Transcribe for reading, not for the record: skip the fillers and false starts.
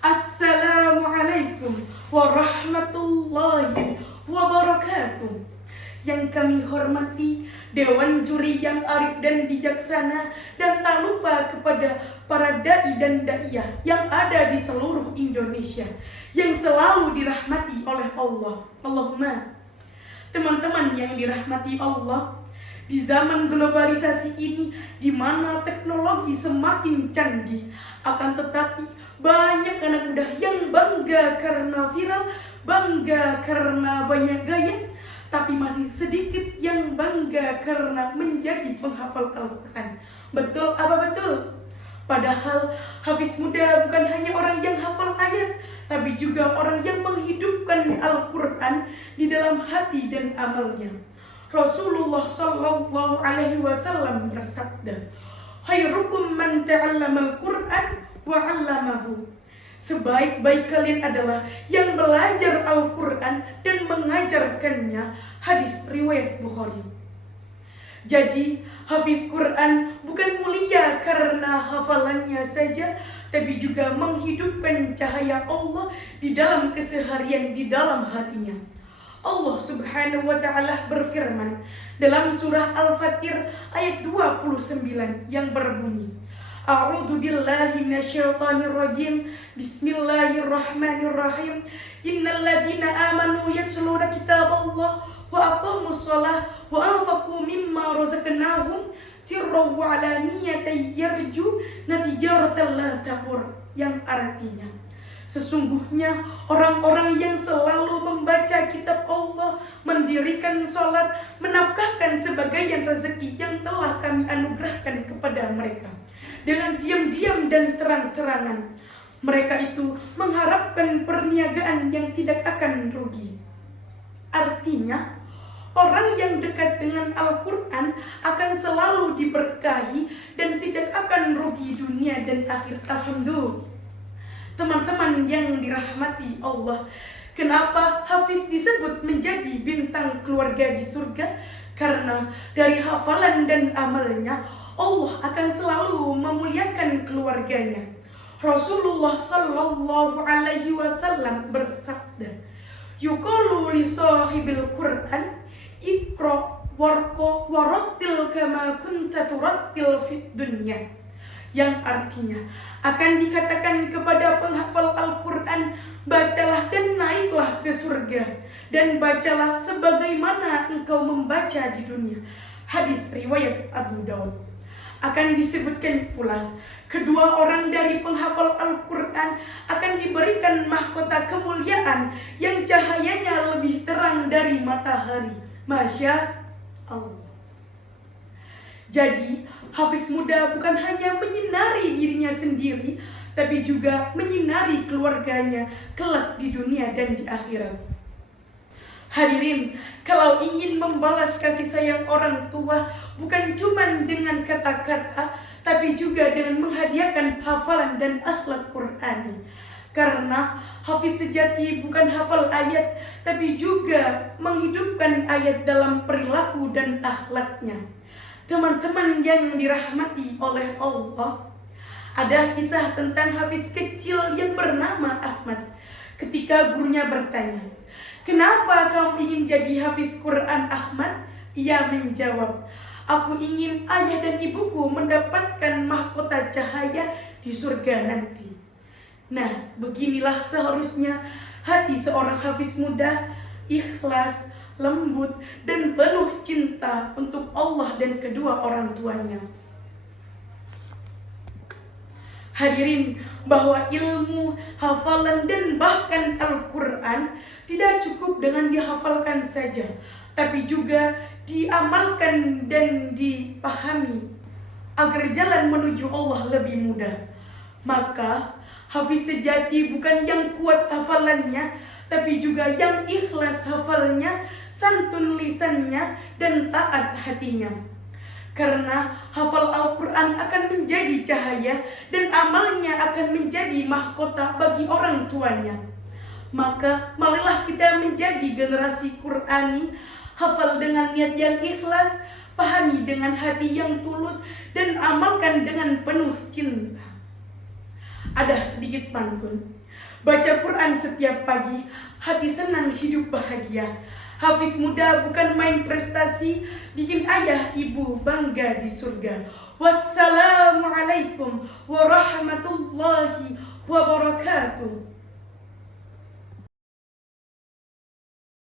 Assalamualaikum warahmatullahi wabarakatuh. Yang kami hormati Dewan Juri yang arif dan bijaksana, dan tak lupa kepada para da'i dan da'iyah yang ada di seluruh Indonesia yang selalu dirahmati oleh Allah. Allahumma. Teman-teman yang dirahmati Allah, di zaman globalisasi ini, di mana teknologi semakin canggih, akan tetapi banyak anak muda yang bangga karena viral, bangga karena banyak gaya, tapi masih sedikit yang bangga karena menjadi penghafal Al-Quran. Betul apa betul? Padahal hafiz muda bukan hanya orang yang hafal ayat, tapi juga orang yang menghidupkan Al-Quran di dalam hati dan amalnya. Rasulullah Shallallahu Alaihi Wasallam bersabda, "Khairukum man ta'allama al-Quran wa 'allamahu." Sebaik-baik kalian adalah yang belajar Al-Quran dan mengajarkannya. Hadis riwayat Bukhari. Jadi, hafiz Quran bukan mulia karena hafalannya saja, tapi juga menghidupkan cahaya Allah di dalam keseharian, di dalam hatinya. Allah Subhanahu wa Ta'ala berfirman dalam surah Al-Fatir ayat 29 yang berbunyi, A'udzu billahi minasyaitonir rajim. Bismillahirrahmanirrahim. Innal ladzina amanu yatluna kitaballah wa aqamus shalah wa anfaqu mimma razaqnahum sirran wa alaniyatan yarju natijaratan la tabur. Yang artinya, sesungguhnya orang-orang yang selalu membaca kitab Allah, mendirikan sholat, menafkahkan sebagian rezeki yang telah kami anugerahkan kepada mereka dengan diam-diam dan terang-terangan. Mereka itu mengharapkan perniagaan yang tidak akan rugi. Artinya, orang yang dekat dengan Al-Quran akan selalu diberkahi dan tidak akan rugi dunia dan akhir. Alhamdulillah. Teman-teman yang dirahmati Allah, kenapa hafiz disebut menjadi bintang keluarga di surga? Karena dari hafalan dan amalnya, Allah akan selalu memuliakan keluarganya. Rasulullah Sallallahu Alaihi Wasallam bersabda, "Yuqalu li sahibil Quran, Iqra warqa warattil kama kunta turattil fid dunya." Yang artinya akan dikatakan kepada penghafal Al-Quran, bacalah dan naiklah ke surga, dan bacalah sebagaimana engkau membaca di dunia. Hadis riwayat Abu Daud. Akan disebutkan pula, kedua orang dari penghafal Al-Quran akan diberikan mahkota kemuliaan yang cahayanya lebih terang dari matahari. Masya Allah. Jadi, hafiz muda bukan hanya menyinari dirinya sendiri, tapi juga menyinari keluarganya kelak di dunia dan di akhirat. Hadirin, kalau ingin membalas kasih sayang orang tua, bukan cuma dengan kata-kata, tapi juga dengan menghadiahkan hafalan dan akhlak Qur'ani. Karena hafiz sejati bukan hafal ayat, tapi juga menghidupkan ayat dalam perilaku dan akhlaknya. Teman-teman yang dirahmati oleh Allah, ada kisah tentang hafiz kecil yang bernama Ahmad. Ketika gurunya bertanya, "Kenapa kamu ingin jadi hafiz Quran, Ahmad?" Ia menjawab, "Aku ingin ayah dan ibuku mendapatkan mahkota cahaya di surga nanti." Nah, beginilah seharusnya hati seorang hafiz muda, ikhlas, lembut, dan penuh cinta untuk Allah dan kedua orang tuanya. Hadirin, bahwa ilmu, hafalan, dan bahkan Al-Quran tidak cukup dengan dihafalkan saja, tapi juga diamalkan dan dipahami agar jalan menuju Allah lebih mudah. Maka hafiz sejati bukan yang kuat hafalannya, tapi juga yang ikhlas hafalnya, santun lisannya, dan taat hatinya. Karena hafal Al-Quran akan menjadi cahaya dan amalnya akan menjadi mahkota bagi orang tuanya. Maka marilah kita menjadi generasi Qur'ani, hafal dengan niat yang ikhlas, pahami dengan hati yang tulus, dan amalkan dengan penuh cinta. Ada sedikit pantun. Baca Quran setiap pagi, hati senang hidup bahagia. Hafiz muda bukan main prestasi, bikin ayah ibu bangga di surga. Wassalamualaikum warahmatullahi wabarakatuh.